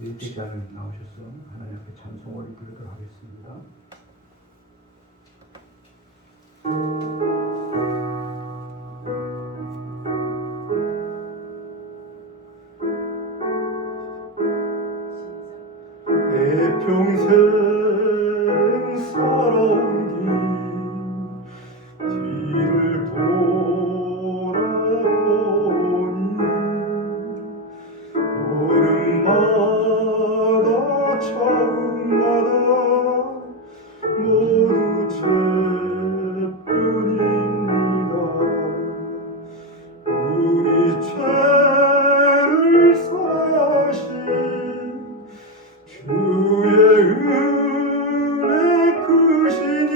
예배자를 나오셔서 하나님 앞에 찬송 올리도록 하겠습니다. 내 평생 살아온 길 뒤를 돌아보니 걸음마다 처음마다 모두 죄뿐입니다. 우리 죄를 사하신 주의 은혜 크시니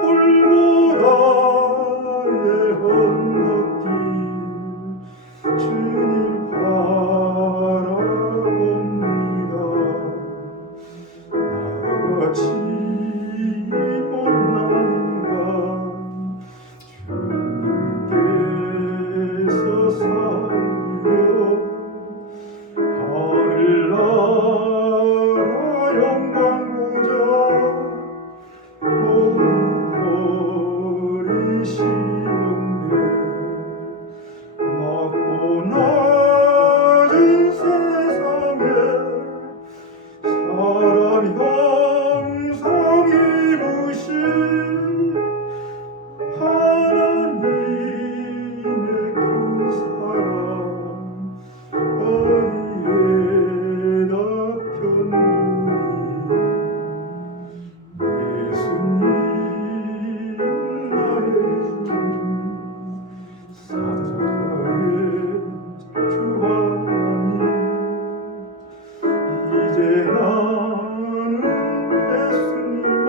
골고다의 언덕길 주님 바라봅니다. 나같이 못난가 주님께서 살리려 하늘나라 영광 보좌 모두 버리시었네. 낮고 낮은 세상에 사람 형상 입으신 하나님의 큰 사랑 어디에다 견두리. 예수님 나의 주 사랑의 주 하나님, 이제 나는 예수님만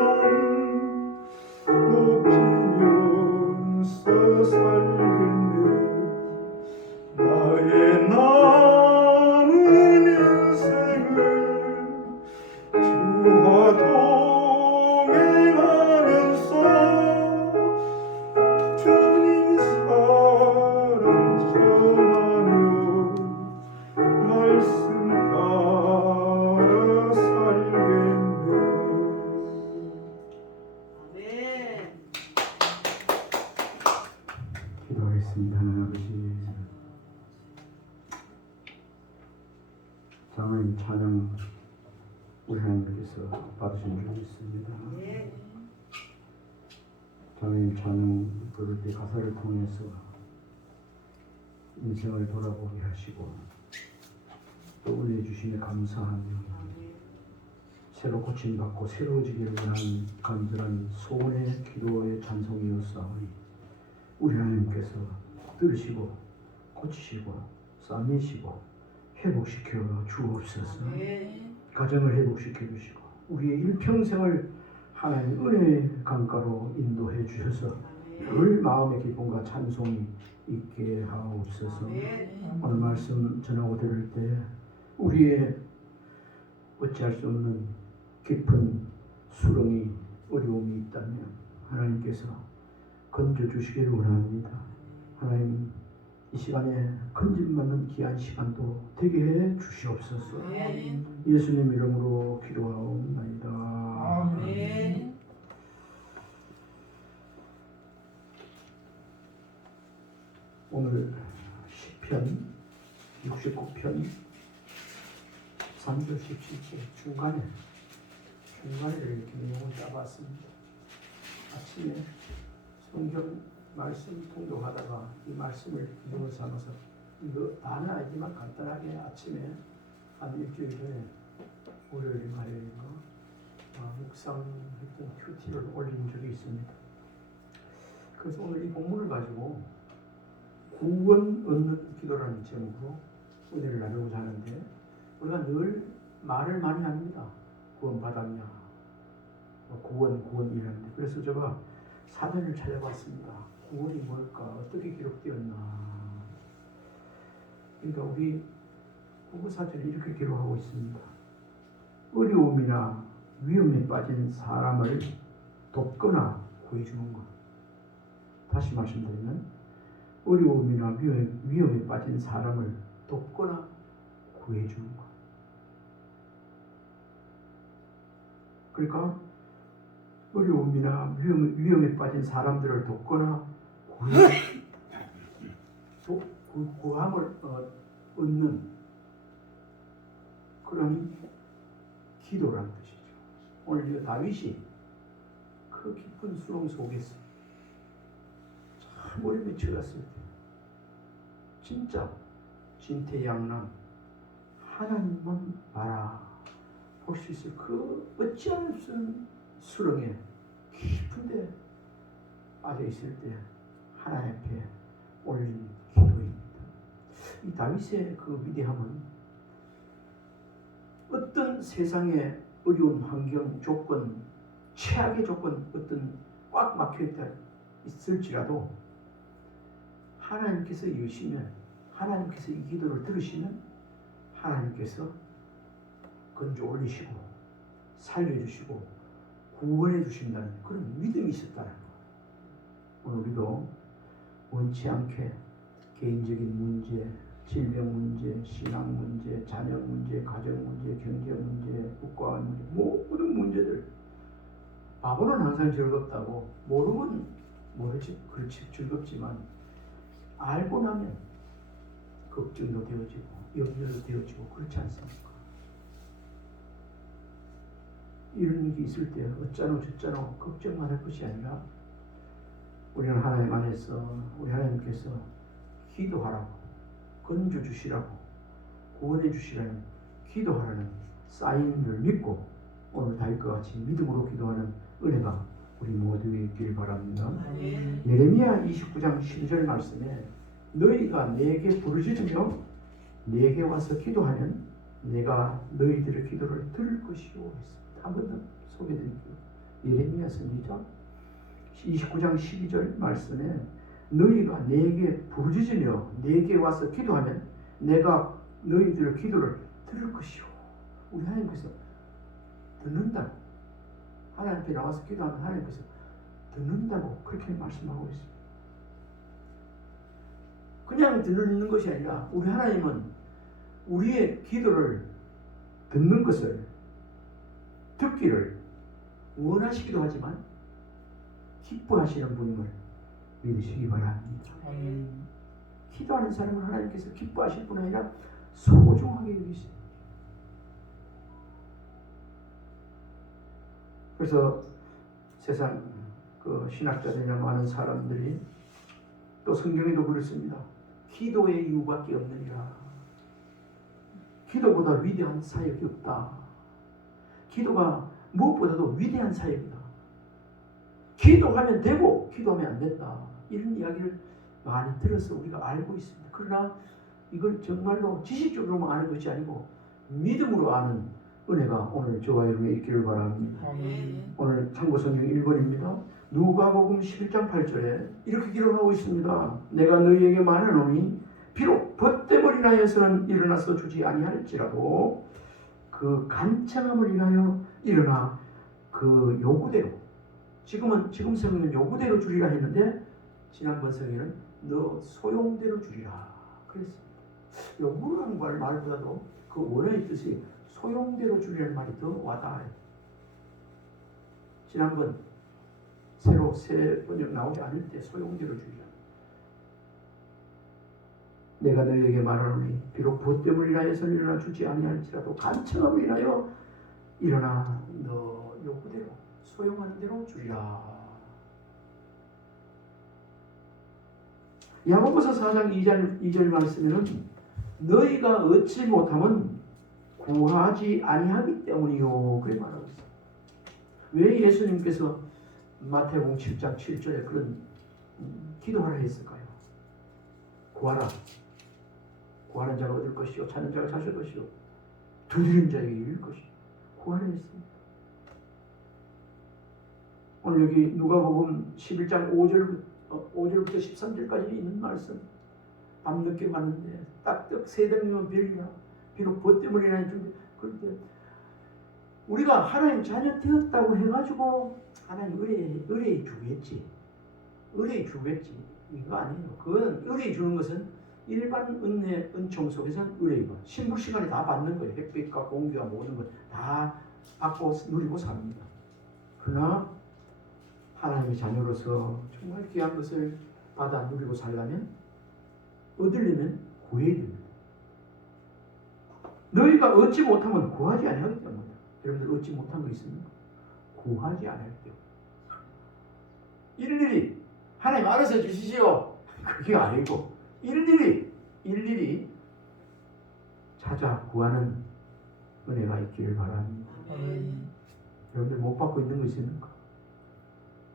높이면서 살겠네. 나의 남은 인생을 주와 동행하면서 주님 사랑 전하며 말씀 따라 살겠네. 아멘. 기도하겠습니다. 하나님 아버지, 장로님 찬양 우리 하나님께서 받으신 줄 믿습니다. 예. 장로님 찬양 부를 때 가사를 통해서 인생을 돌아보게 하시고 또 은혜 주심에 감사하며 새로 고침받고 새로워지기를 원하는 간절한 소원의 기도의 찬송이었사오니 우리 하나님께서 들으시고 고치시고 싸매시고 회복시켜 주옵소서. 아멘. 가정을 회복시켜 주시고 우리의 일평생을 하나님 은혜의 강가로 인도해 주셔서 늘 마음의 기쁨과 찬송이 있게 하옵소서. 아멘. 오늘 말씀 전하고 들을 때 우리의 어찌할 수 없는 깊은 수렁이 어려움이 있다면 하나님께서 건져 주시기를 원합니다. 하나님 이 시간에 건짐받는 귀한 시간도 되게 해 주시옵소서. 아멘. 예수님 이름으로 기도하옵나이다. 아멘. 오늘 시편 69편 3절 17절 중간에 이렇게 내용을 따봤습니다. 아침에 성경 말씀 통독하다가 이 말씀을 기준으로 삼아서 이거 다는 아니지만 간단하게 아침에 한 일주일 전에 월요일 말일인가 묵상했던 큐티를 올린 적이 있습니다. 그래서 오늘 이 본문을 가지고 구원 얻는 기도라는 제목으로 은혜를 나누고자 하는데 우리가 늘 말을 많이 합니다. 구원 받았냐, 구원이라는데 그래서 제가 사전을 찾아봤습니다. 구원이 뭘까? 어떻게 기록되었나? 그러니까 우리 국어사전에 이렇게 기록하고 있습니다. 어려움이나 위험에 빠진 사람을 돕거나 구해주는 것. 다시 말씀드리면 어려움이나 위험에 빠진 사람을 돕거나 구해주는 거야. 그러니까 어려움이나 위험에 빠진 사람들을 돕거나 구함을 얻는 그런 기도라는 뜻이죠. 오늘 이 다윗이 그 깊은 수렁 속에서 참 어려움에 처했을 때 진짜 진퇴양난 하나님만 바라볼 수 있을 그 어찌할 수 없는 수렁에 깊은데 빠져있을 때 하나님 앞에 올린 기도입니다. 이 다윗의 그 위대함은 어떤 세상의 어려운 환경, 조건, 최악의 조건, 어떤 꽉 막혀있다 있을지라도 하나님께서 여시면, 하나님께서 이 기도를 들으시면 하나님께서 건져 올리시고 살려주시고 구원해 주신다는 그런 믿음이 있었다는 거예요. 오늘 우리도 원치 않게 개인적인 문제, 질병 문제, 신앙 문제, 자녀 문제, 가정 문제, 경제 문제, 국가 문제, 모든 문제들 바보는 항상 즐겁다고 모르면 모르지 그렇지 즐겁지만 알고 나면 걱정도 되어지고 염려도 되어지고 그렇지 않습니까? 이런 일이 있을 때 어쩌노 저쩌노 걱정만 할 것이 아니라 우리는 하나님 안에서 우리 하나님께서 기도하라고 건져 주시라고 구원해 주시라는 기도하라는 사인을 믿고 오늘 다윗과 같이 믿음으로 기도하는 은혜가 우리 모두에 있길 바랍니다. 예레미야 29장 12절 말씀에 너희가 내게 부르짖으며 내게 와서 기도하면 내가 너희들의 기도를 들을 것이오 했습니다. 한 번 더 소개드릴게요. 예레미야 선지자 29장 12절 말씀에 너희가 내게 부르짖으며 내게 와서 기도하면 내가 너희들의 기도를 들을 것이오. 우리 하나님께서 듣는다고, 하나님 앞에 나와서 기도하면 하나님께서 듣는다고 그렇게 말씀하고 있습니다. 그냥 듣는 것이 아니라 우리 하나님은 우리의 기도를 듣는 것을 듣기를 원하시기도 하지만 기뻐하시는 분임을 믿으시기 바랍니다. 기도하는 사람은 하나님께서 기뻐하실 뿐 아니라 소중하게 여기십니다. 그래서 세상 그 신학자들이나 많은 사람들이 또 성경에도 그렇습니다. 기도의 이유밖에 없느니라. 기도보다 위대한 사역이 없다. 기도가 무엇보다도 위대한 사역이다. 기도하면 되고 기도하면 안 된다. 이런 이야기를 많이 들어서 우리가 알고 있습니다. 그러나 이걸 정말로 지식적으로만 아는 것이 아니고 믿음으로 아는 은혜가 오늘 저와 여러분에 있기를 바랍니다. 오늘 참고성경 1번입니다. 누가복음 11장 8절에 이렇게 기록하고 있습니다. 내가 너희에게 말하노니 비록 벗됨을 인하여서는 일어나서 주지 아니할지라도 그 간청함을 인하여 일어나 그 요구대로, 지금 성경은 요구대로 주리라 했는데 지난번 성경은 너 소용대로 주리라 그랬습니다. 요구라는 말보다도 그 원어의 뜻이 소용대로 주리라는 말이 더 와닿아요. 지난번 새로 새 번역 나오지 않을 때 소용대로 주리라. 내가 너희에게 말하노니 비록 벗됨을 인하여서 일어나 주지 아니할지라도 간청함을 인하여 일어나 너 요구대로 소용하는 대로 주리라. 야고보서 4장 2절 말씀에는 너희가 얻지 못하면 구하지 아니하기 때문이요 그래 말하고 있어요. 왜 예수님께서 마태복음 7장 7절에 그런 기도하라 했을까요? 구하라. 구하는 자가 얻을 것이요 찾는 자가 찾을 것이요 두드리는 자에게 열릴 것이요 구하라 했습니다. 오늘 여기 누가복음 11장 5절부터 13절까지 있는 말씀 밤늦게 봤는데 딱딱 세 명이면 별이야. 비록 벗됨을 인하여 준비. 그런데 우리가 하나님 자녀 되었다고 해가지고 하나님 의뢰해 주겠지. 의뢰해 주겠지. 이거 아니에요. 그건 의뢰해 주는 것은 일반 은혜 은총 속에서는 의뢰이고 신불 시간에 다 받는 거예요. 햇빛과 공기와 모든 것 다 받고 누리고 삽니다. 그러나 하나님의 자녀로서 정말 귀한 것을 받아 누리고 살려면 얻으려면 구해야 됩니다. 너희가 얻지 못하면 구하지 아니하기 때문이다. 여러분들 얻지 못한 거 있습니까? 구하지 않을 때 일일이 하나님 알아서 주시지요. 그게 아니고 일일이 찾아 구하는 은혜가 있기를 바랍니다. 아멘. 여러분들 못 받고 있는 거 있습니까?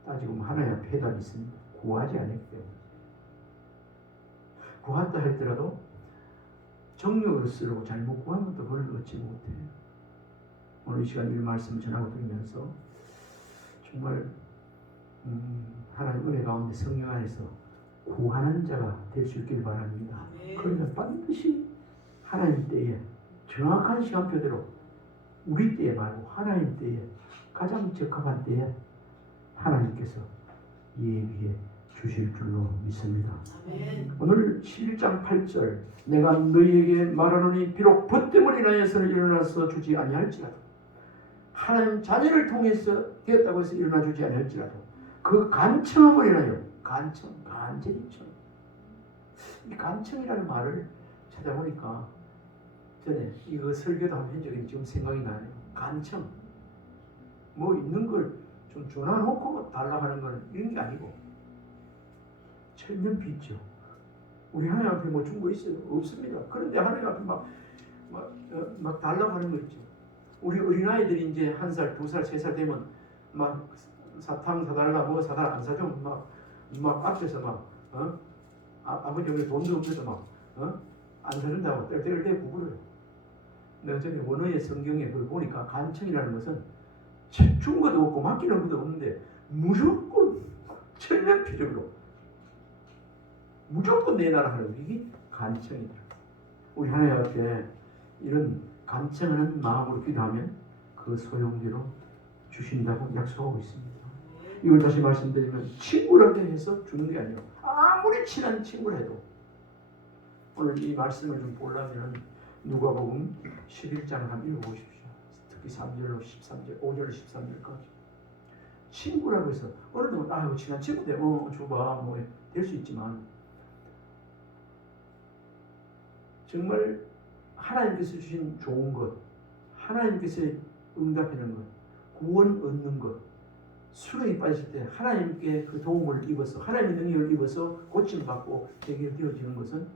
따지고 하나님 앞에 해답이 있습니다. 구하지 않았기 때문에. 구한다 할지라도 정력으로 쓰려고 잘못 구하면 또 그걸 얻지 못해요. 오늘 이 시간 이 말씀을 전하고 드리면서 정말 하나님 은혜 가운데 성령 안에서 구하는 자가 될 수 있기를 바랍니다. 아멘. 그러면 반드시 하나님 때에 정확한 시간표대로 우리 때에 말고 하나님 때에 가장 적합한 때에 하나님께서 예비해 주실 줄로 믿습니다. 아멘. 오늘 11장 8절 내가 너희에게 말하노니 비록 벗됨을 인하여서는 일어나서 주지 아니할지라도 하나님 자녀를 통해서 되었다고 해서 일어나 주지 아니할지라도 그 간청함을 인하여 간절히처럼 이 간청이라는 말을 찾아보니까 전에 이거 설교도 한번 한 적이 지금 생각이 나네요. 간청 뭐 있는 걸 좀 줘놔놓고 달라고 하는 건 이런 게 아니고 천년 빚죠. 우리 하나님 앞에 뭐 준 거 있어요? 없습니다. 그런데 하나님 앞에 막 달라고 하는 거 있죠. 우리 어린아이들이 이제 1살, 2살, 3살 되면 막 사탕 사달라, 뭐 사달라 안 사줘. 막 앞에서 아버지 여기 돈도 없어서 안 사준다고 뗄 구부려요. 내가 전에 원어의 성경에 그걸 보니까 간청이라는 것은 준 것도 없고 맡기는 것도 없는데 무조건 천년 필요로 무조건 내놔라 하는 이게 간청이다. 우리 하나님 앞에 이런 간청하는 마음으로 기도하면 그 소용대로 주신다고 약속하고 있습니다. 이걸 다시 말씀드리면 친구라고 해서 주는 게 아니라 아무리 친한 친구라 해도 오늘 이 말씀을 좀 보려면 누가복음 11장을 한번 읽어보십시오. 특히 3절로 13절, 5절, 13절까지 친구라고 해서 어느 놈은 아유 친한 친구인데 줘봐 뭐 될 수 있지만 정말 하나님께서 주신 좋은 것, 하나님께서 응답하는 것, 구원 얻는 것, 수렁이 빠졌을 때 하나님께 그 도움을 입어서 하나님의 능력을 입어서 고침받고 해결되어지는 것은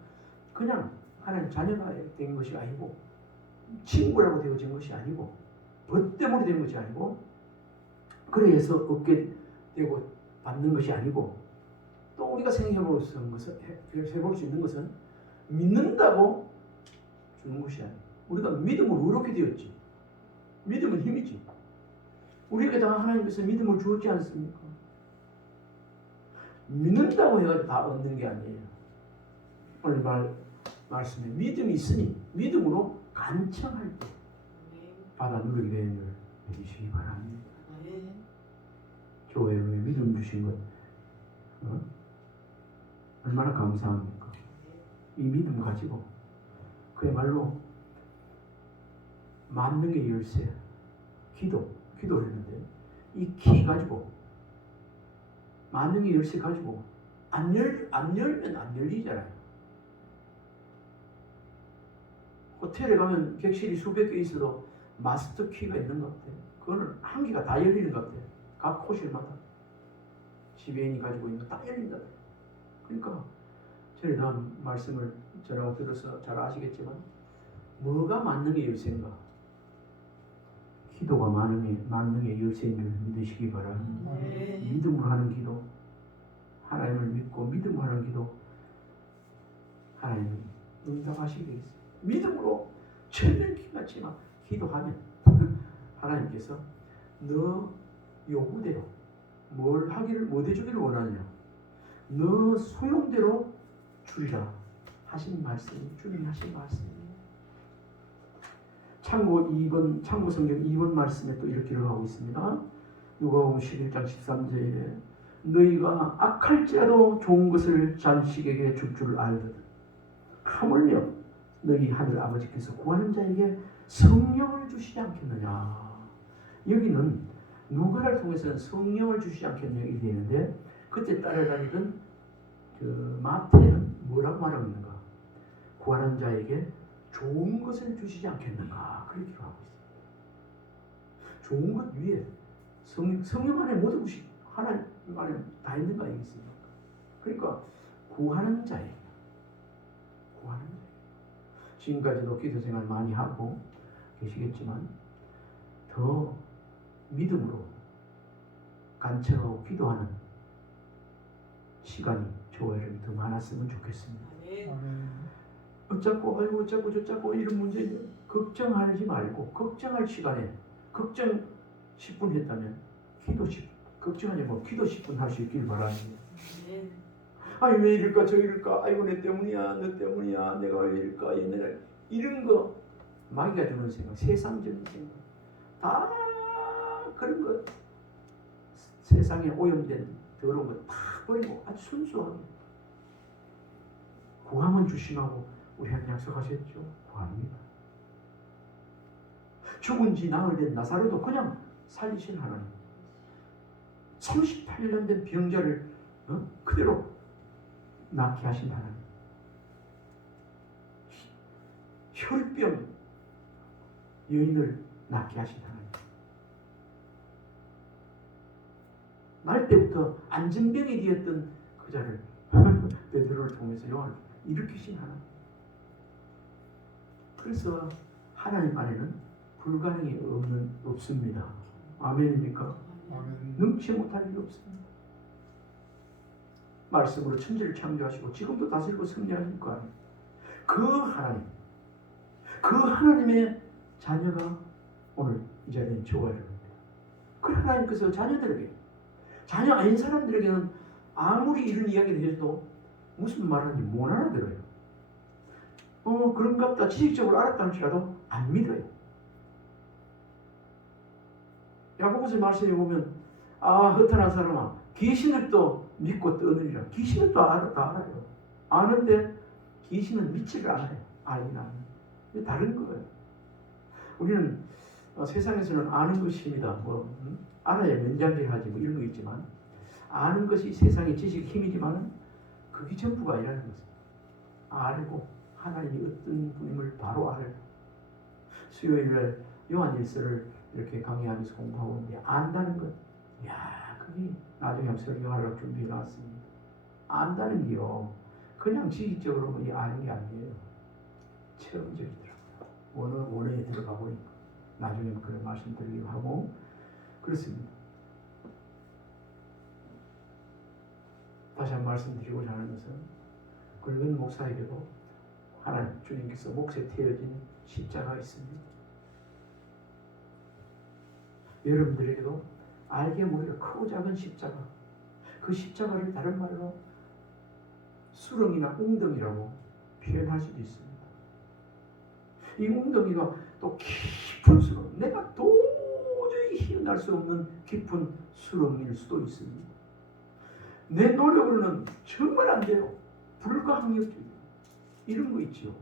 그냥 하나님 자녀가 된 것이 아니고 친구라고 되어진 것이 아니고 벗때문에 된 것이 아니고 그래서 얻게 되고 받는 것이 아니고 또 우리가 생각해볼 수 있는 것은 믿는다고 주는 것이 아니에요. 우리가 믿음으로 이렇게 되었지. 믿음은 힘이지. 우리에게 다 하나님께서 믿음을 주었지 않습니까? 믿는다고 해가지고 다 얻는 게 아니에요. 오늘 말씀에 믿음이 있으니 믿음으로 간청할 때 받아 누리게 되는 줄 믿으시기 바랍니다. 교회에 믿음 주신 것 얼마나 감사합니까? 이 믿음 가지고 그야말로 만능의 열쇠 기도를 했는데 이 키 가지고 만능의 열쇠 가지고 안 열면 안 열리잖아요. 호텔에 가면 객실이 수백 개 있어도 마스터 키가 있는 것 같아요. 그거는 한 개가 다 열리는 것 같아요. 각 호실마다 지배인이 가지고 있는 거 다 열린다. 그러니까 전에 난 말씀을 전하고 들어서 잘 아시겠지만 뭐가 만능의 열쇠인가? 기도가 만능의 열쇠인 줄 믿으시기 바랍니다. 믿음으로 하는 기도, 하나님을 믿고 믿음으로 하는 기도, 하나님은 응답하시게 되겠습니다. 믿음으로 천년기같이 막 기도하면 하나님께서 너 요구대로 뭘 해주기를 원하느냐, 너 소용대로 주리라 하신 말씀이 주님이 하신 말씀이에요. 참고 성경 2번 말씀에 또 이렇게 하고 있습니다. 누가복음 11장 13절에 너희가 악할지라도 좋은 것을 자식에게 줄 줄 알거든 하물며 너희 하늘 아버지께서 구하는 자에게 성령을 주시지 않겠느냐. 여기는 누가를 통해서는 성령을 주시지 않겠느냐 이렇게 되는데, 그때 따라다니던 그 마태는 뭐라고 말하고 있는가? 구하는 자에게 좋은 것을 주시지 않겠는가, 그렇게 기도하고 있습니다. 좋은 것 위에 성령 안에 모든 것이 하나님 안에 다 있는가 이겠습니까? 그러니까 구하는 자에게, 구하는 자에게. 지금까지도 기도 생활 많이 하고 계시겠지만 더 믿음으로 간청하고 기도하는 시간이 저와 여러분이 더 많았으면 좋겠습니다. 어쩌고 아이고 어쩌고 저쩌고 이런 문제 걱정하지 말고, 걱정할 시간에 걱정 10분 했다면 기도 10분, 걱정하지 말고 기도 10분 할 수 있길 바랍니다. 아니 왜 이럴까 저 이럴까, 아이고 내 때문이야 너 때문이야 내가 왜 이럴까 얘네를, 이런 거 마귀가 주는 생각, 세상적인 생각, 다 그런 거, 세상에 오염된 더러운 거 다 버리고 아주 순수하게 구하면 주심하고 우리한테 약속하셨죠. 구합니다. 죽은 지 나흘 된 나사로도 그냥 살리신 하나님, 38년 된 병자를 그대로 낫게 하신 하나님, 혈병 여인을 낫게 하신 하나님, 날 때부터 안진병이 되었던 그 자를 베드로를 통해서 요한을 일으키신 하나님. 그래서 하나님 안에는 불가능이 없습니다. 아멘입니까? 아멘. 능치 못할 일이 없습니다. 말씀으로 천지를 창조하시고 지금도 다스리고 승리하실 거 아니에요. 그 하나님, 그 하나님의 자녀가 오늘 이 자리에 저와 여러분입니다. 그 하나님께서 자녀들에게, 자녀 아닌 사람들에게는 아무리 이런 이야기를 해도 무슨 말하는지 못 알아들어요. 그런갑다 지식적으로 알았다 할지라도 안 믿어요. 야고보서 말씀에 보면 허탄한 사람아 귀신을 믿고 떠느리라. 귀신은 다 알아요. 아는데 귀신은 믿지를 않아요. 알긴 아는데 다른 거예요. 우리는 세상에서는 아는 것입니다. 알아야 면장질하지 이런 거 있지만, 아는 것이 세상의 지식 힘이지만 그게 전부가 아니라는 것입니다. 알고 하나님이 어떤 분임을 바로 알고, 수요일날 요한일서를 이렇게 강의하면서 공부하고 있는데 안다는 것, 그게 나중에 설교하려고 준비해 놨습니다. 안다는 게요, 그냥 지식적으로 아는 게 아니에요. 체험적이더라고요. 원어에 들어가 보니까 나중에 그런 말씀 드리기도 하고 그렇습니다. 다시 한 말씀드리고자 하는 것은, 굵은 목사에게도 하나님 주님께서 목에 태워진 십자가가 있습니다. 여러분들에게도 알게 모르게 크고 작은 십자가, 그 십자가를 다른 말로 수렁이나 웅덩이라고 표현할 수도 있습니다. 이 웅덩이가 또 깊은 수렁, 내가 도저히 헤어날 수 없는 깊은 수렁일 수도 있습니다. 내 노력으로는 정말 안 돼요. 불가항력적이에요. 이런 거 있죠.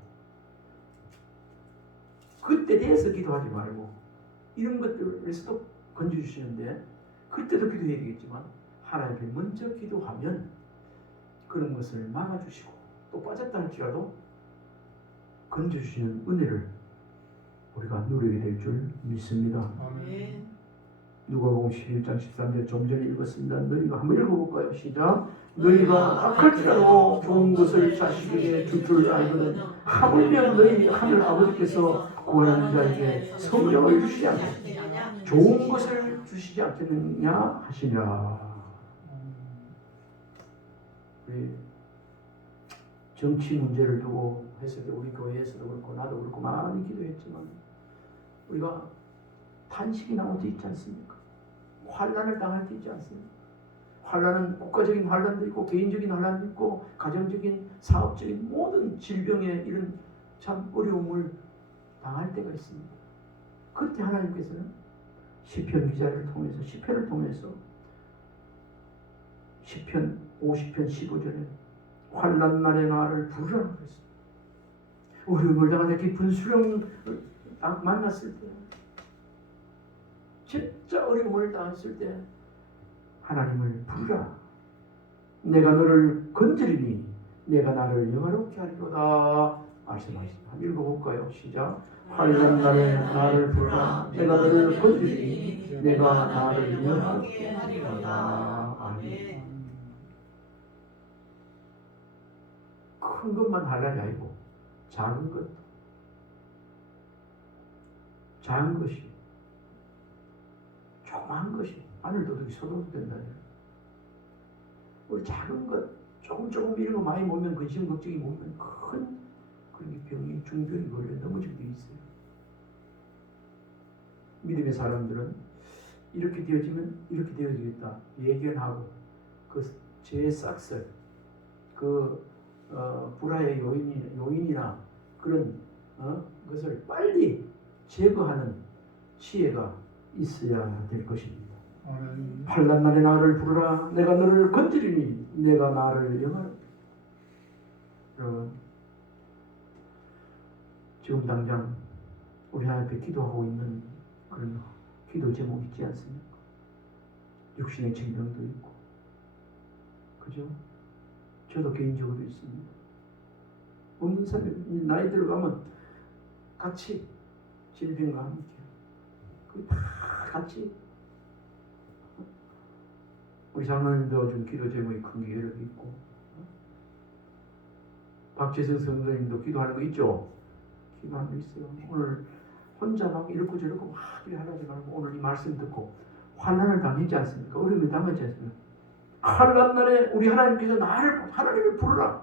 그때 대해서 기도하지 말고 이런 것들에서도 건져주시는데, 그때도 기도해야 되겠지만 하나님께 먼저 기도하면 그런 것을 막아주시고 또 빠졌다 할지라도 건져주시는 은혜를 우리가 누리게 될 줄 믿습니다. 아멘. 누가복음 11장 13절 좀 전에 읽었습니다. 너희가 한번 읽어볼까요? 시작. 너희가 악할지라도 좋은 것을 자식에게 줄 줄 알거든 하물며 너희 하늘 아버지께서 구하는 자에게 성령을 주시지 않겠느냐, 좋은 것을 주시지 않겠느냐 하시니라. 우리 정치 문제를 두고 했을 때 우리 교회에서도 그렇고 나도 그렇고 많이 기도했지만, 우리가 탄식이 나올 때 있지 않습니까? 환난을 당할 때 있지 않습니까? 환난은 국가적인 환난도 있고 개인적인 환난도 있고 가정적인 사업적인 모든 질병의 이런 참 어려움을 당할 때가 있습니다. 그때 하나님께서는 시편 기자를 통해서, 시편을 통해서 시편 50편 15절에 환난 날에 나를 부르라 그랬습니다. 어려움을 당하자 깊은 수령을 딱 만났을 때, 진짜 어려움을 당했을 때 하나님을 부르라. 내가 너를 건드리니 내가 나를 영화롭게 하리로다 말씀하십니다. 한번 읽어볼까요? 시작. 환난 날에 나를 부르라. 내가 너를 건드리니 내가 나를 영화롭게 하리로다. 아멘. 큰 것만 환난이 아니고 작은 것, 작은 것이, 조그만 것이 마늘도둑이 서도 된다. 우리 작은 것, 조금 이런 거 많이 모으면 근심 걱정이 모으면 큰 그런 병이, 중병이 걸려 넘어질 게 있어요. 믿음의 사람들은 이렇게 되어지면 이렇게 되어지겠다 예견하고 그 죄의 싹쓸, 불화의 요인이나 그런 것을 빨리 제거하는 지혜가 있어야 될 것입니다. 환난 날에 나를 부르라. 내가 너를 건드리니 내가 나를 영화롭게. 여러분, 지금 당장 우리 앞에 기도하고 있는 그런 기도 제목 있지 않습니까? 육신의 질병도 있고, 그죠? 저도 개인적으로 있습니다. 없는 사람이 나이 들어가면 같이 질병과 함께, 다 같이. 우리 장로님도 좀 기도 제목이 큰 게 여러 개 있고, 박재성 선생님도 기도하는 거 있죠? 기도하는 거 있어요. 오늘 혼자 막 이렇고 저렇고 막 하려고 말고 오늘 이 말씀 듣고 환난을 당했지 않습니까? 어려움을 당했지 않습니까? 환난 날에 우리 하나님께서 하나님을 부르라.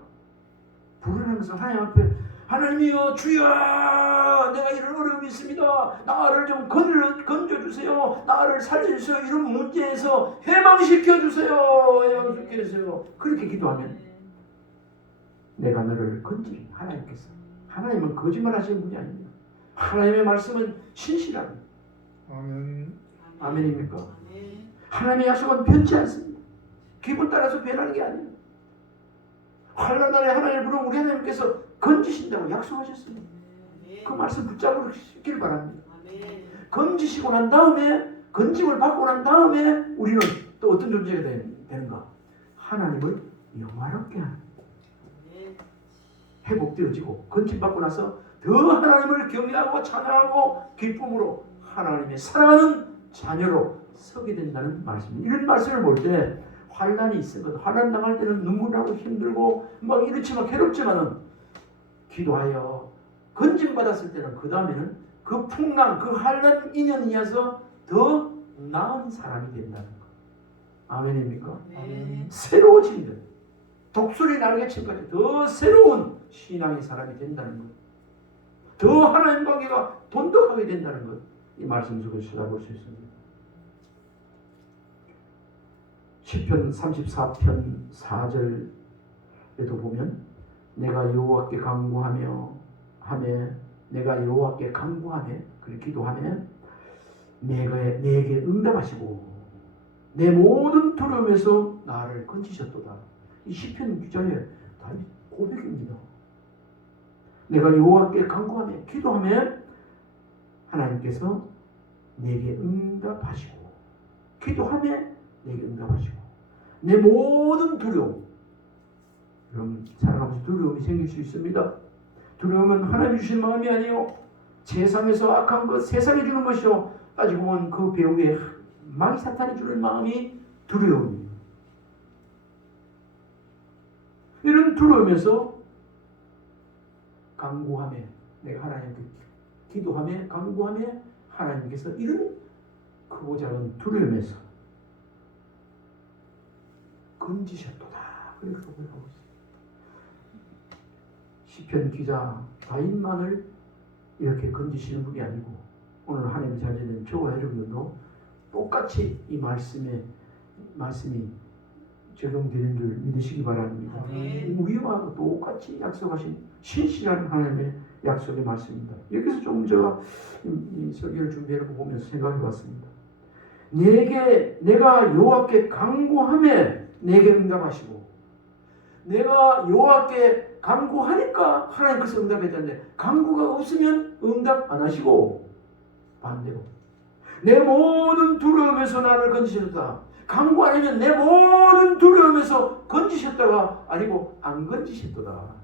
부르면서 하나님 앞에 하나님이여 주여 내가 이런 어려움이 있습니다. 나를 좀 건져주세요. 나를 살려주세요. 이런 문제에서 해방시켜주세요. 해방시켜주세요. 그렇게 기도하면 내가 너를 건지리. 하나님께서. 하나님은 거짓말하시는 분이 아닙니다. 하나님의 말씀은 신실합니다. 아멘. 아멘입니까? 하나님의 약속은 변치 않습니다. 기분 따라서 변하는 게 아니에요. 환난 날에 하나님을 부르면 우리 하나님께서 건지신다고 약속하셨습니다. 그 말씀 붙잡으시길 바랍니다. 건지시고 난 다음에, 건짐을 받고 난 다음에 우리는 또 어떤 존재가 되는가? 하나님을 영화롭게 하는, 회복되어지고 건짐 받고 나서 더 하나님을 경외하고 찬양하고 기쁨으로 하나님의 사랑하는 자녀로 서게 된다는 말씀입니다. 이런 말씀을 볼 때 환난이 있으면, 환난 당할 때는 눈물 나고 힘들고 막 이렇지만 괴롭지만은 기도하여 건짐 받았을 때는 그 다음에는 그 풍랑, 그 환난 인연이 이어서 더 나은 사람이 된다는 것. 아멘입니까? 아멘. 새로워진 것, 독수리 날개침까지 더 새로운 신앙의 사람이 된다는 것, 더 하나님 관계가 돈독하게 된다는 것, 이 말씀 속에서 찾아볼 수 있습니다. 시편 34편 4절에도 보면 내가 여호와께 간구하며 내가 여호와께 간구하며 그렇게 기도하며 내게 응답하시고 내 모든 두려움에서 나를 건지셨도다. 이 시편 기자의 다윗 고백입니다. 내가 여호와께 간구하며 기도하며 하나님께서 내게 응답하시고, 기도하며 내게 응답하시고, 내 모든 두려움. 여러분 살아가면서 두려움이 생길 수 있습니다. 두려움은 하나님이 주신 마음이 아니요 세상에서 악한 것, 세상이 주는 것이요 따지고 보면 그 배후에 마귀 사탄이 주는 마음이 두려움입니다. 이런 두려움에서 간구하며 내가 하나님께 기도하며 간구하며 하나님께서 이런 크고 작은 두려움에서 건지셨도다. 그렇게 고백하고 있습니다. 시편 기자 다윗만을 이렇게 건지시는 분이 아니고 오늘 하나님의 자녀된 저와 여러분들도 똑같이 이 말씀이 적용되는 줄 믿으시기 바랍니다. 우리와 똑같이 약속하신 신실한 하나님의 약속의 말씀입니다. 여기서 좀 제가 이 설교를 준비해놓고 보면서 생각해 봤습니다. 내가 여호와께 간구하며 내게 응답하시고 내가 여호와께 간구하니까 하나님께서 응답했다는데 간구가 없으면 응답 안 하시고 반대로 내 모든 두려움에서 나를 건지셨다. 간구 안 하면 내 모든 두려움에서 건지셨다가 아니고 안 건지셨도다.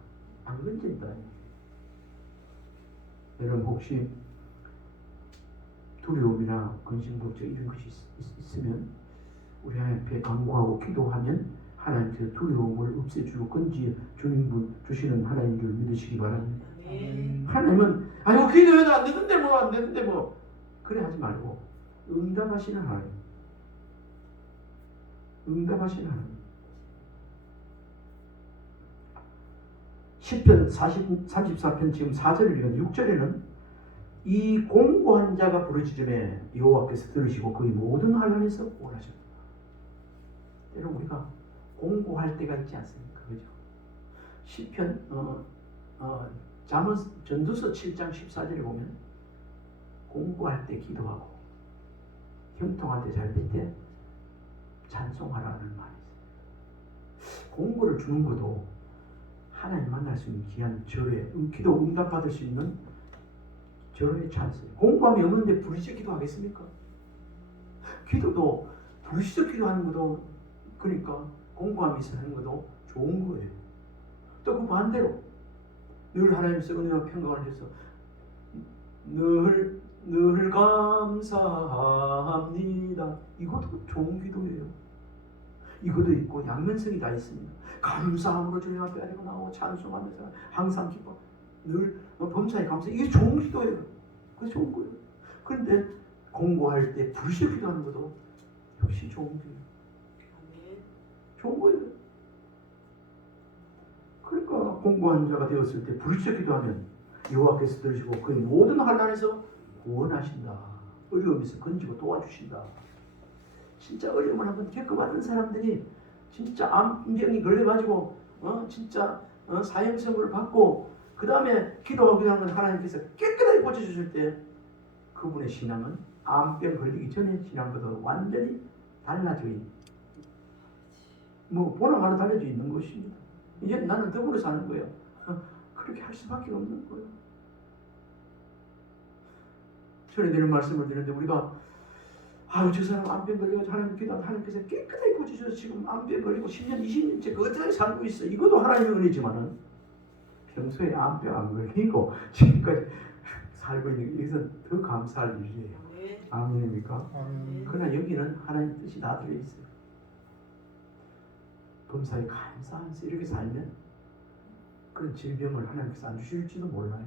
안 건진다. 여러분 혹시 두려움이나 근심 걱정 이런 것이 있으면 우리 하나님 앞에 간구하고 기도하면 하나님께서 두려움을 없애주고 주시는 하나님인 줄 믿으시기 바랍니다. 하나님은 아유 기도해도 안 되는데 뭐 그래 하지 말고 응답하시는 하나님. 응답하시는 하나님. 시편 34편 지금 4절을 읽었는데 6절에는 이 공고한 자가 부르짖음에 여호와께서 들으시고 그의 모든 환난에서 구원하셨다. 때로 우리가 공고할 때가 있지 않습니까? 그죠? 시편 잠언 전도서 7장 14절에 보면 공고할 때 기도하고 형통할 때 잘 될 때 찬송하라는 말이 있어요. 공고를 주는 것도 하나님 만날 수 있는 귀한 절에 기도 응답받을 수 있는 절의 찬스예요. 공고함이 없는데 부르짖어 기도하겠습니까? 기도도 부르짖어 기도하는 것도 그러니까 공고함이 있어 하는 것도 좋은 거예요. 또 그 반대로 늘 하나님께서 은혜와 평강을 주셔서 늘 감사합니다. 이것도 좋은 기도예요. 이것도 있고 양면성이 다 있습니다. 감사함으로 주님 앞에 아리고 나오고 찬송하면서 항상 기뻐 늘 범사에 감사. 이게 좋은 기도예요. 그게 좋은 거예요. 그런데 공고할 때 부르짖어 기도하는 것도 역시 좋은 거예요. 좋은 거예요. 그러니까 공고한 자가 되었을 때 부르짖어 기도하면 여호와께서 들으시고 그의 모든 환난에서 구원하신다. 어려움에서 건지고 도와주신다. 진짜 어려움을 한번 겪어봤던 사람들이 진짜 암병이 걸려가지고 진짜 사형선고를 받고 그 다음에 기도하고 하는 건 하나님께서 깨끗하게 고쳐주실 때 그분의 신앙은 암병 걸리기 전에 신앙보다 완전히 달라져 있는 보나마나 달라져 있는 것입니다. 이제 나는 더불어 사는 거예요. 그렇게 할 수밖에 없는 거예요. 전에 드린 말씀을 드렸는데 우리가 아유 저 사람 암병 걸려가지고 하나님 기도하면 하나님께서 깨끗하게 고쳐주셔서 지금 암병 걸리고 10년 20년째 그것들에 살고 있어. 이것도 하나님의 은혜지만은 평소에 암병 안 걸리고 지금까지 살고 있는 게 여기서 더 감사할 일이에요. 아멘입니까? 그러나 여기는 하나님 뜻이 다 들어있어요. 범사에 감사하면서 이렇게 살면 그런 질병을 하나님께서 안 주실지도 몰라요.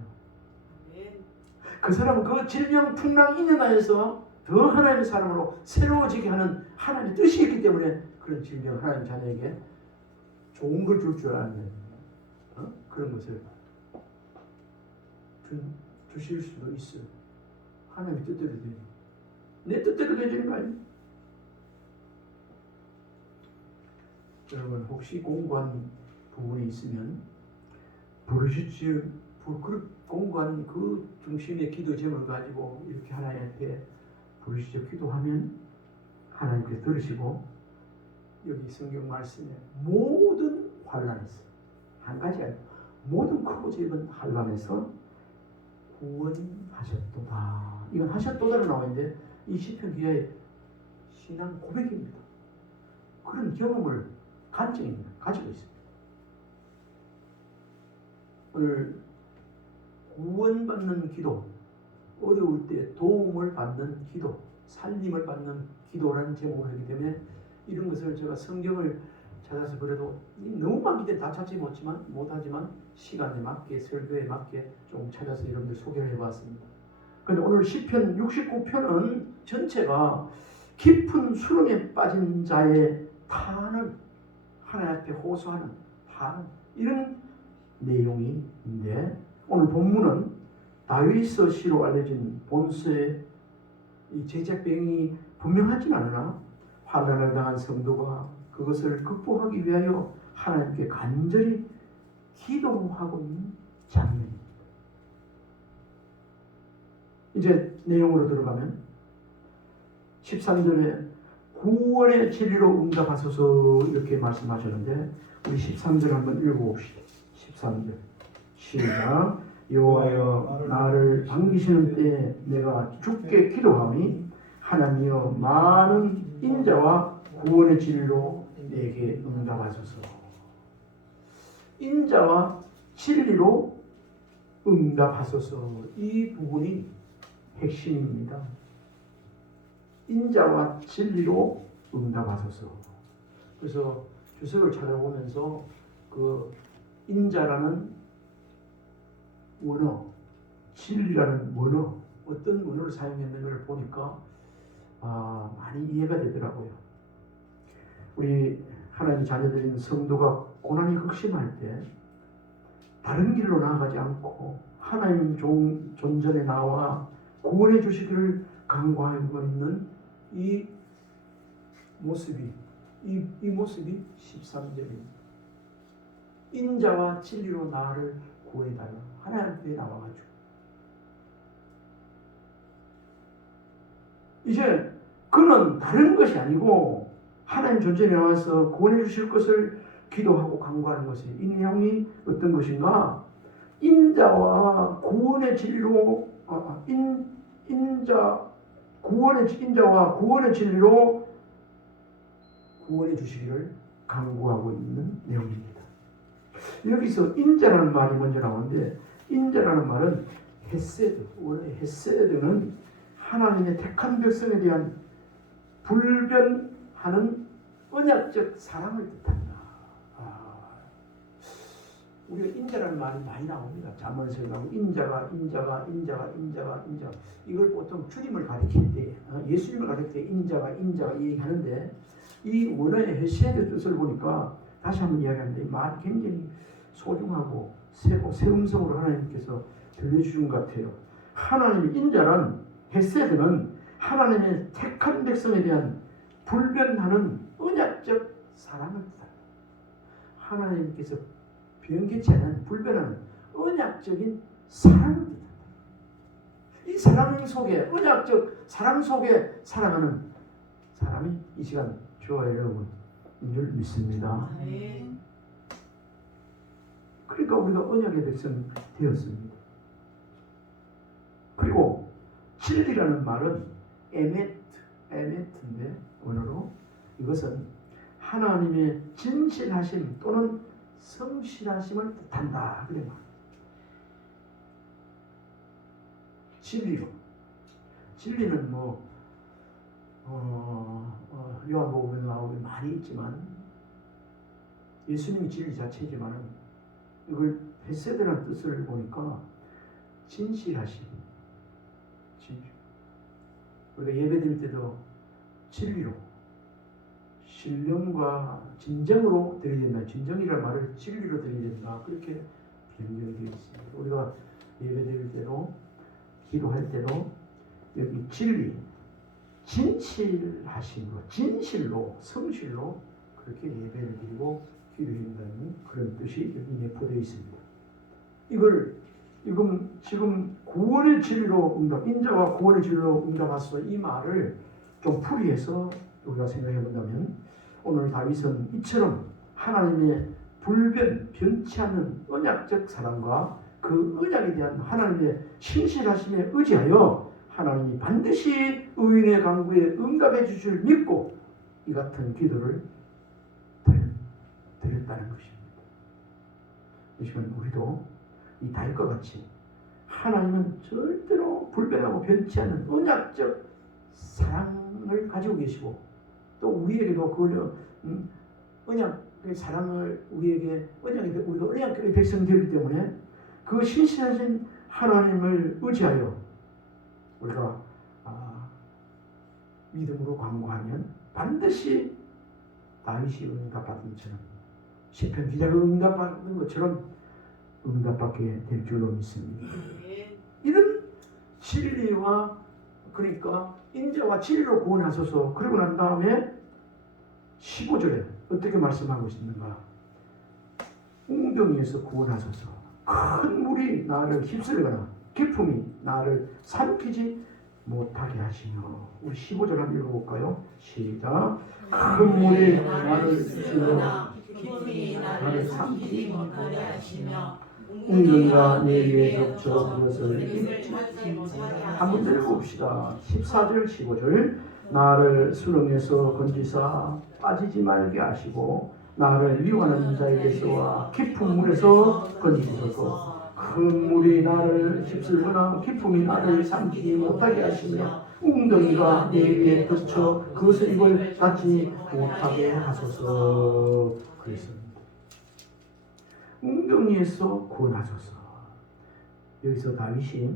그 사람은 그 질병 풍랑 인연하여서 더 하나님의 사람으로 새로워지게 하는 하나님의 뜻이 있기 때문에 그런 질병 하나님 자녀에게 좋은 걸 줄 줄 아는 그런 것을 주실 수도 있어요. 하나님의 뜻대로 되죠. 내 뜻대로 되지는 거 아니에요. 여러분 혹시 공고한 부분이 있으면 부르짖지 공고한 그 중심의 기도 제목을 가지고 이렇게 하나님 앞에 부르짖어 기도하면 하나님께서 들으시고 여기 성경 말씀에 모든 환난에서 한 가지 아니고 모든 크고 작은 환난에서 구원하셨도다. 이건 하셨도다로 나오는데 이 시편 기자의 신앙 고백입니다. 그런 경험을 간증입니다. 가지고 있습니다. 오늘 구원받는 기도, 어려울 때 도움을 받는 기도, 살림을 받는 기도라는 제목을 하기 때문에 이런 것을 제가 성경을 찾아서 그래도 너무 많기 때문에 다 찾지 못하지만 시간에 맞게 설교에 맞게 좀 찾아서 여러분들 소개를 해봤습니다. 그런데 오늘 시편 69편은 전체가 깊은 수렁에 빠진 자의 타는 하나님 앞에 호소하는 타는 이런 내용인데 오늘 본문은 다윗의 시로 알려진 본서의 이 제작병이 분명하진 않으나 환난을 당한 성도가 그것을 극복하기 위하여 하나님께 간절히 기도하고 있는 장면입니다. 이제 내용으로 들어가면 13절에 구원의 진리로 응답하소서 이렇게 말씀하셨는데 우리 13절 한번 읽어봅시다. 13절 시작. 여호와여 나를 반기시는 때에 내가 주께 기도하니 하나님이여 많은 인자와 구원의 진리로 내게 응답하소서. 인자와 진리로 응답하소서. 이 부분이 핵심입니다. 인자와 진리로 응답하소서. 그래서 주석을 찾아보면서 그 인자라는 원어, 진리라는 원어, 어떤 원어를 사용했는지를 보니까 많이 이해가 되더라고요. 우리 하나님 자녀들인 성도가 고난이 극심할 때 다른 길로 나아가지 않고 하나님 존전에 나와 구원해 주시기를 간구하고 있는 이 모습이 13절입니다. 인자와 진리로 나를 구해달라. 하나님께 나와가지고 이제 그는 다른 것이 아니고 하나님 존재에 나와서 구원해 주실 것을 기도하고 간구하는 것이 이 내용이 어떤 것인가? 인자와 구원의 진리로 인자와 구원의 진리로 구원해 주시기를 간구하고 있는 내용입니다. 여기서 인자라는 말이 먼저 나오는데 인자라는 말은 헤세드, 원래 헤세드는 하나님의 택한 백성에 대한 불변하는 언약적 사랑을 뜻한다. 우리가 인자라는 말이 많이 나옵니다. 잠언에서 나오고 인자가 이걸 보통 주님을 가리킬 때, 예수님을 가리킬 때 인자가 얘기하는데 이 원어의 헤세드 뜻을 보니까 다시 한번 이야기하는데 이 말이 굉장히 소중하고 새 음성으로 하나님께서 들려주신 것 같아요. 하나님의 인자란 헤세드는 하나님의 택한 백성에 대한 불변하는 언약적 사랑을 뜻합니다. 하나님께서 변개치 않은 불변하는 언약적인 사랑을 뜻합니다. 이 사랑 속에 언약적 사랑 속에 살아가는 사람이 이 시간 저와 여러분인 줄 믿습니다. 그러니까 우리가 언약의 백성 되었습니다. 그리고 진리라는 말은 에메트인데 원어로 이것은 하나님의 진실하심 또는 성실하심을 뜻한다. 그래 말. 진리는 요한복음에 나오기 많이 있지만 예수님이 진리 자체이지만은 이걸 헤세드라는 뜻을 보니까 진실하심. 우리가 예배드릴 때도 진리로, 신령과 진정으로 드려야 된다. 진정이라는 말을 진리로 드려야 된다. 그렇게 변경되어 있습니다. 우리가 예배드릴 때도, 기도할 때도 여기 진리, 진실하심으로, 진실로, 성실로 그렇게 예배를 드리고 기도해야 된다는 그런 뜻이 여기 내포되어 있습니다. 이건 지금 구원의 진리로 인자와 구원의 진리로 응답하소서 이 말을 좀 풀이해서 우리가 생각해 본다면 오늘 다윗은 이처럼 하나님의 변치 않는 언약적 사랑과 그 언약에 대한 하나님의 신실하심에 의지하여 하나님이 반드시 의인의 간구에 응답해 주실 믿고 이 같은 기도를 드렸다는 것입니다. 이 시간 우리도 이 다윗과 같이 하나님은 절대로 불변하고 변치 않는 언약적 사랑을 가지고 계시고 또 우리에게도 그 언약의 사랑을 우리가 언약의 백성이 되기 때문에 그 신실하신 하나님을 의지하여 우리가 믿음으로 간구하면 반드시 다윗이 응답받은 것처럼 시편 기자가 응답받은 것처럼 응답받게 될 줄로 믿습니다. 이런 진리와 그러니까 인자와 진리로 구원하소서. 그러고 난 다음에 15절에 어떻게 말씀하고 있는가? 웅덩이에서 구원하소서. 큰 물이 나를 휩쓸거나 깊음이 나를 삼키지 못하게 하시며. 우리 15절 한번 읽어볼까요? 시작. 큰 물이 나를 휩쓸거나 깊이 나를 삼키지 못하게 하시며 웅덩이가 내 위에 덮쳐 그것을 그것을 찾지 못하게 한번 하시며 내려봅시다. 14절 15절 나를 수렁에서 건지사 빠지지 말게 하시고 나를 미워하는 자에게서와 깊은 물에서 건지소서. 큰 물이 나를 휩쓸거나 깊음이 나를 삼키지 못하게 하시며 웅덩이가 내 위에 덮쳐 그것을 입을 닫지 못하게 하소서. 그랬습니다. 웅덩이에서 구원하소서. 여기서 다윗이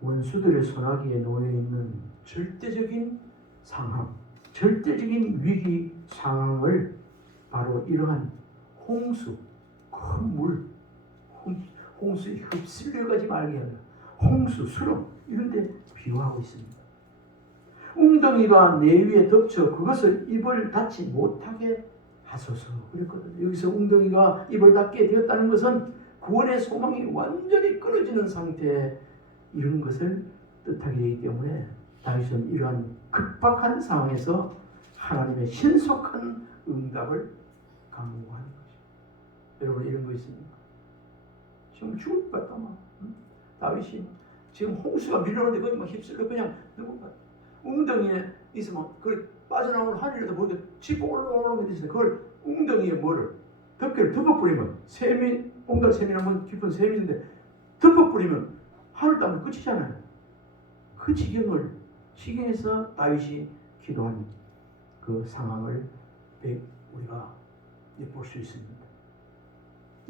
원수들의 손아귀에 놓여있는 절대적인 상황, 절대적인 위기 상황을 바로 이러한 홍수, 큰 물, 홍수에 휩쓸려가지 말게 하는 홍수, 수렁 이런 데 비유하고 있습니다. 웅덩이가 내 위에 덮쳐 그것을 입을 닫지 못하게 하소서 그랬거든요. 여기서 웅덩이가 입을 닫게 되었다는 것은 구원의 소망이 완전히 끊어지는 상태 이런 것을 뜻하게 되기 때문에 다윗은 이러한 급박한 상황에서 하나님의 신속한 응답을 강구하는 것입니다. 여러분 이런 거 있습니까? 지금 죽을 것 같다 막 다윗이 지금 홍수가 밀려오는데 거기 막 휩쓸려 그냥 누구 웅덩이에 있으면 그걸 빠져나오는 하늘에도 보니까 짚고 올라오는 게 있어요. 그걸 웅덩이에 뭐를 덮개를 덮어뿌리면 샘이 온갖 샘이라면 깊은 샘인데 덮어뿌리면 하늘 따면 끝이잖아요. 그 지경에서 다윗이 기도한 그 상황을 우리가 볼 수 있습니다.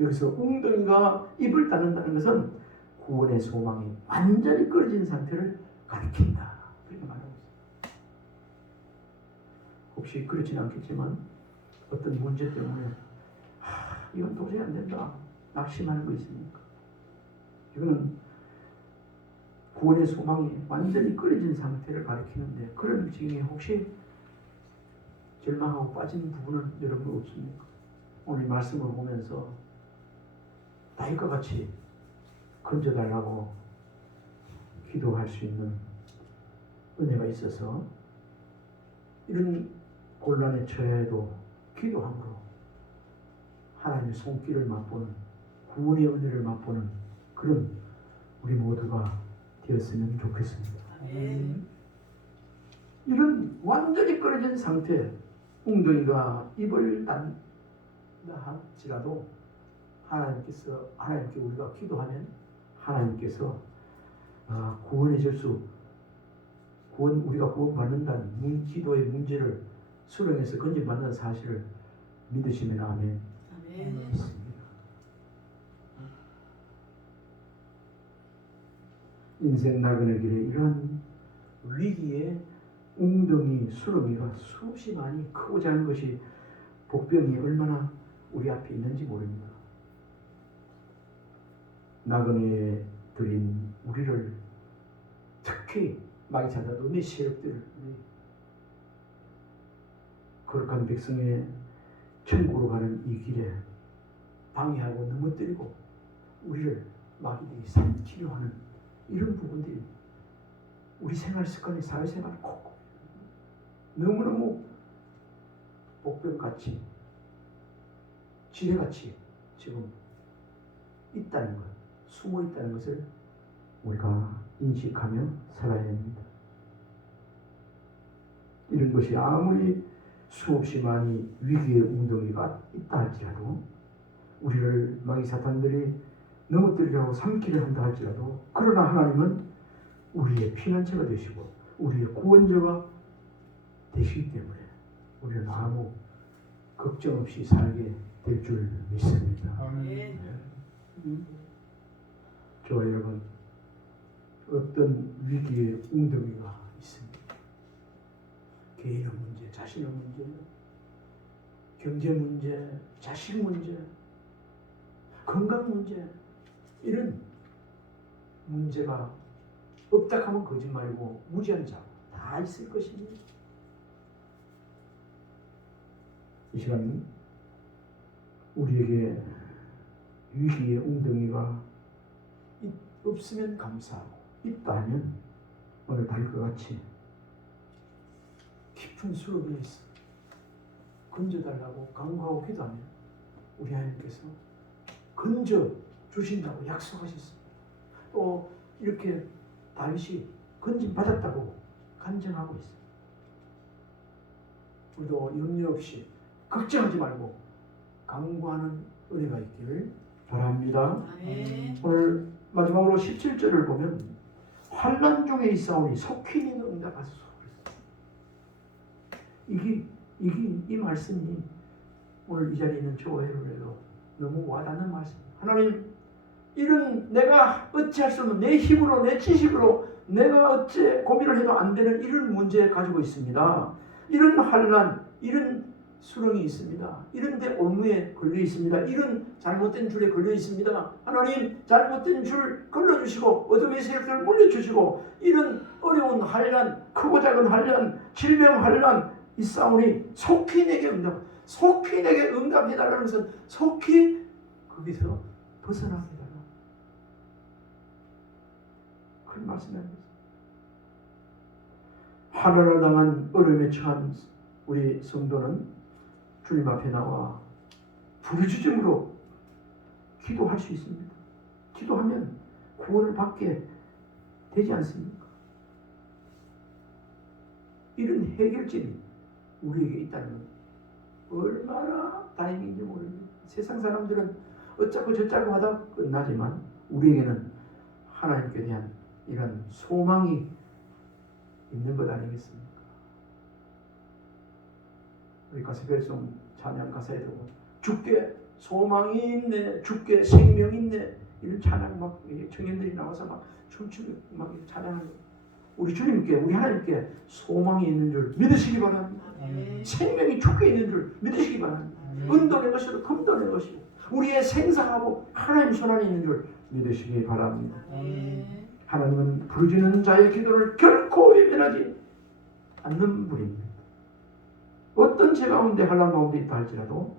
여기서 웅덩이가 입을 닫는다는 것은 구원의 소망이 완전히 끊어진 상태를 가리킨다. 그렇게 말하고 있습니다. 혹시 그렇지는 않겠지만 어떤 문제 때문에 이건 도저히 안 된다. 낙심하는 거 있습니까? 이거는 구원의 소망이 완전히 끊어진 상태를 가리키는데 그런 지경에 혹시 절망하고 빠진 부분은 여러분 없습니까? 오늘 말씀을 보면서 다윗과 같이 건져달라고 기도할 수 있는 은혜가 있어서 이런 곤란에 처해도 기도함으로 하나님의 손길을 맛보는 구원의 은혜를 맛보는 그런 우리 모두가 되었으면 좋겠습니다. 이런 완전히 끊어진 상태 웅덩이가 입을 닫는다 할지라도 하나님께 우리가 기도하면 하나님께서 구원의 절수 우리가 구원받는다는 기도의 문제를 수렁에서 건져받는 사실을 믿으시면 아멘. 믿습니다. 인생 나그네 길에 이러한 위기의 웅덩이 수렁이가 수없이 많이 크고 작은 것이 복병이 얼마나 우리 앞에 있는지 모릅니다. 나그네에 들인 우리를 특히 마귀 찾아도 내 세력들을 거룩한 백성의 천국으로 가는 이 길에 방해하고 넘어뜨리고 우리를 마귀들이 삼키려 하는 이런 부분들이 우리 생활 습관의 사회생활 꼭 너무너무 복병같이 지뢰같이 지금 있다는 것, 숨어 있다는 것을 우리가 인식하며 살아야 합니다. 이런 것이 아무리 수없이 많이 위기의 웅덩이가 있다 할지라도 우리를 마귀 사탄들이 넘어뜨리려고 삼키려 한다 할지라도 그러나 하나님은 우리의 피난처가 되시고 우리의 구원자가 되시기 때문에 우리는 아무 걱정 없이 살게 될 줄 믿습니다. 아멘. 저와 여러분 어떤 위기의 웅덩이가 있습니다. 개인의 문제, 자신의 문제, 경제 문제, 자식 문제, 건강 문제 이런 문제가 없다 하면 거짓말이고 무지한 자 다 있을 것입니다. 이 시간 우리에게 위기의 웅덩이가 없으면 감사하고 있다 하면 오늘 다윗과 같이 깊은 수렁에 있어 건져달라고 간구하고 기도하면 우리 하나님께서 건져 주신다고 약속하셨습니다. 또 이렇게 다윗이 건짐 받았다고 간증하고 있어요. 우리도 염려 없이 걱정하지 말고 간구하는 은혜가 있기를 바랍니다. 아멘. 오늘 마지막으로 17절을 보면 환난 중에 있사오니 속히 네가 응답하소서. 이 말씀이 오늘 이 자리에 있는 교회로도 너무 와닿는 말씀입니다. 하나님, 이런 내가 어찌할 수 없는 내 힘으로 내 지식으로 내가 어찌 고민을 해도 안 되는 이런 문제 가지고 있습니다. 이런 환난, 이런 수렁이 있습니다. 이런 데 올무에 걸려 있습니다. 이런 잘못된 줄에 걸려 있습니다. 하나님, 잘못된 줄 걸러주시고 어둠의 세력들을 물려주시고 이런 어려운 환난, 크고 작은 환난, 질병 환난 있사오니 속히 내게 응답해달라는 것은 속히 거기서 벗어나게 해달라. 그런 말씀입니다. 환난을 당한 어려움에 처한 우리 성도는 주님 앞에 나와 부르짖음으로 기도할 수 있습니다. 기도하면 구원을 받게 되지 않습니까? 이런 해결점이 우리에게 있다는 건 얼마나 다행인지 모릅니다. 세상 사람들은 어쩌고 저쩌고 하다 끝나지만 우리에게는 하나님께 대한 이런 소망이 있는 것 아니겠습니까? 우리 가스펠송 찬양 가사에도 주께 소망이 있네, 주께 생명이 있네, 이런 찬양 막 청년들이 나와서 막 춤추고 막 찬양하는 우리 주님께, 우리 하나님께 소망이 있는 줄 믿으시기 바랍니다. 아멘. 생명이 주께 있는 줄 믿으시기 바랍니다. 은돈의 것이고 금돈의 것이고 우리의 생사하고 하나님 손안에 있는 줄 믿으시기 바랍니다. 아멘. 하나님은 부르짖는 자의 기도를 결코 외면하지 않는 분입니다. 어떤 죄 가운데 환난 가운데 있다 할지라도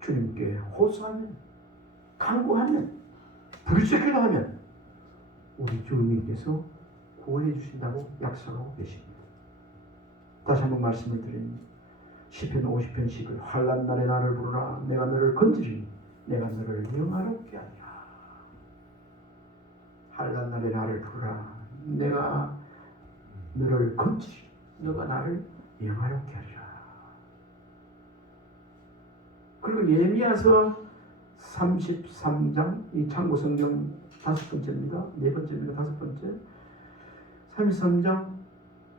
주님께 호소하면, 간구하면, 부르짖어 기도하면 우리 주님께서 구원해 주신다고 약속하고 계십니다. 다시 한번 말씀을 드립니다. 시편 50편 10을 환난 날에 나를 부르라. 내가 너를 건지리니 내가 너를 영화롭게 하리라. 환난 날에 나를 부르라. 내가 너를 건지리니 너가 나를 영화롭게 하리라. 그리고 예레미야서 33장, 이 참고 성경 5번째입니다. 4번째입니다. 5번째. 33장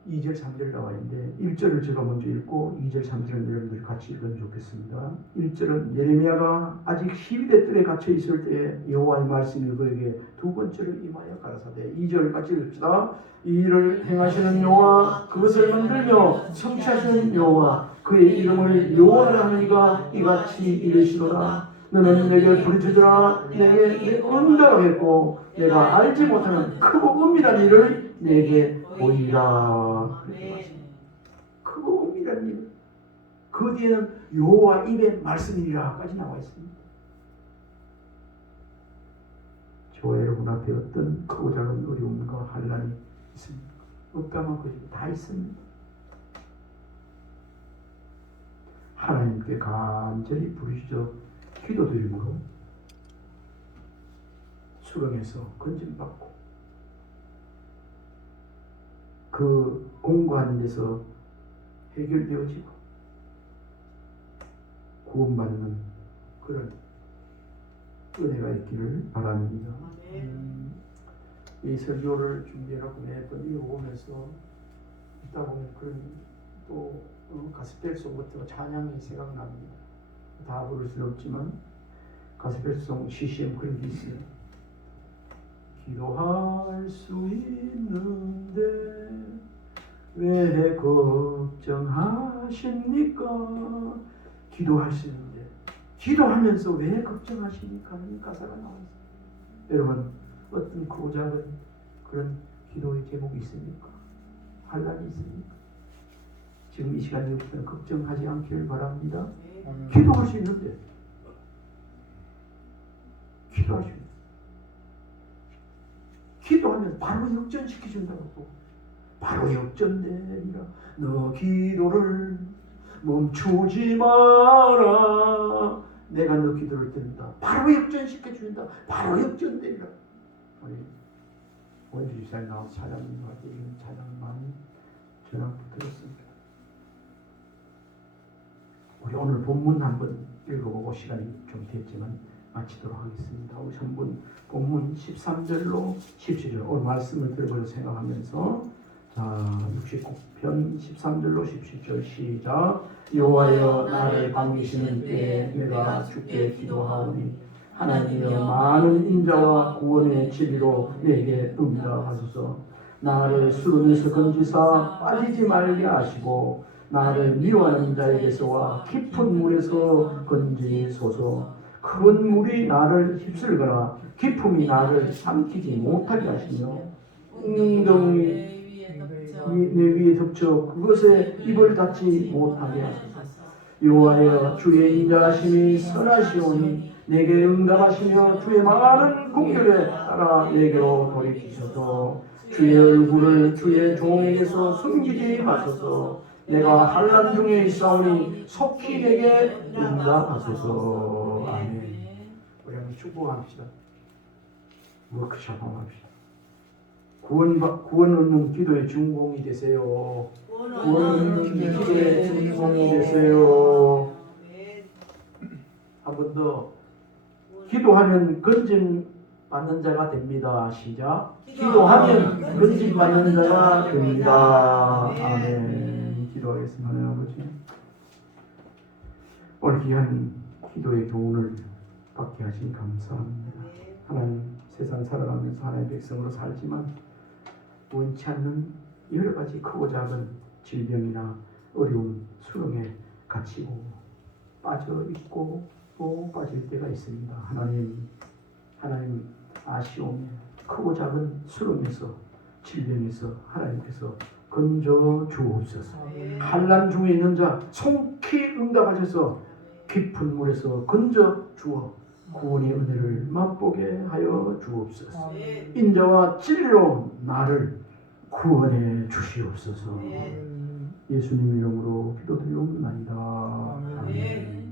2절 3절 나와 있는데 1절을 제가 먼저 읽고 2절 3절을 여러분들이 같이 읽으면 좋겠습니다. 1절은 예레미야가 아직 시위대 뜰에 갇혀 있을 때에 여호와의 말씀이 그에게 두 번째를 임하여 가라사대. 2절 같이 읽읍시다. 이 일을 행하시는 여호와, 그것을 만들며 성취하시는 여호와, 그의 이름을 여호와라 하니가 이같이 이르시노라. 너는 내게 부르짖으라. 내게 응답하겠고 내가 알지 못하는 크고 은밀한 일을 내게 보이라. 크고 은밀한 일. 그 뒤에는 여호와 입의 말씀이라까지 나와 있습니다. 저와 여러분 앞에 어떤 크고 작은 어려움과 환난이 있습니까? 없다면 것이 다 있습니다. 하나님께 간절히 부르짖어 기도드림으로 수렁에서 건짐받고 그 공고한 데서 해결되어지고 구원받는 그런 은혜가 있기를 바랍니다. 이 설교를 준비하고 매번 읽어보면서 있다 보면 그런 또 가스펠송부터 찬양이 생각납니다. 다 부를 수는 없지만 가스펠송 CCM 그런 게 있어요. 기도할 수 있는데 왜 걱정하십니까? 기도할 수 있는데 기도하면서 왜 걱정하십니까? 하는 가사가 나와 있어요. 여러분 어떤 크고 작은 그런 기도의 제목이 있습니까? 환난이 있습니까? 지금 이 시간부터 걱정하지 않기를 바랍니다. 기도할 수 있는데 기도하시면 기도하면 바로 역전시켜준다고. 바로 역전되리라. 너 기도를 멈추지 마라. 내가 너 기도를 듣는다. 바로 역전시켜 준다. 바로 역전되리라. 우리 원주지사에 나와서 찬양님과 이런 찬양 많이 전화 드렸습니다. 우리 오늘 본문 한번 읽어보고 시간이 좀 됐지만 마치도록 하겠습니다. 우리 전분 본문 13절로 17절 오늘 말씀을 들고 생각하면서 자 69편 13절로 17절 시작. 여호와여 나를 반기시는 때에 내가 주께 기도하오니 하나님여 많은 인자와 구원의 진리로 내게 응답하소서. 나를 수름에서 건지사 빠지지 말게 하시고 나를 미워하는 자에게서와 깊은 물에서 건지소서. 큰 물이 나를 휩쓸거나 깊음이 나를 삼키지 못하게 하시며 웅덩이 내 위에 덮쳐 그것에 입을 닫지 못하게 하소서. 여호와여 주의 인자하심이 선하시오니 내게 응답하시며 주의 많은 공격에 따라 내게로 돌이키셔서 주의 얼굴을 주의 종에게서 숨기지 마소서. 내가 환난 중에 있사오니 속히 내게 응답하소서. 아멘. 우리 한번 축복합시다. 워크숍 한번 합시다. 구원 얻는 기도의 주인공이 되세요. 구원 얻는 기도의 주인공이 되세요. 한 번 더. 기도하면 건짐 받는 자가 됩니다. 시작. 기도하면 건짐 받는 자가 됩니다. 아멘. 기도하겠습니다. 하나님 아버지, 오늘 귀한 기도의 교훈을 받게 하신 감사합니다. 하나님, 세상 살아가면서 하나님의 백성으로 살지만 원치 않는 여러 가지 크고 작은 질병이나 어려움, 수렁에 갇히고 빠져 있고 또 빠질 때가 있습니다. 하나님 아시오며 크고 작은 수렁에서 질병에서 하나님께서 건져 주옵소서. 환난 중에 있는 자 속히 응답하셔서 깊은 물에서 건져 주어 구원의 은혜를 맛보게 하여 주옵소서. 인자와 진리로 나를 구원해 주시옵소서. 예수님 이름으로 기도드리옵나이다. 아멘.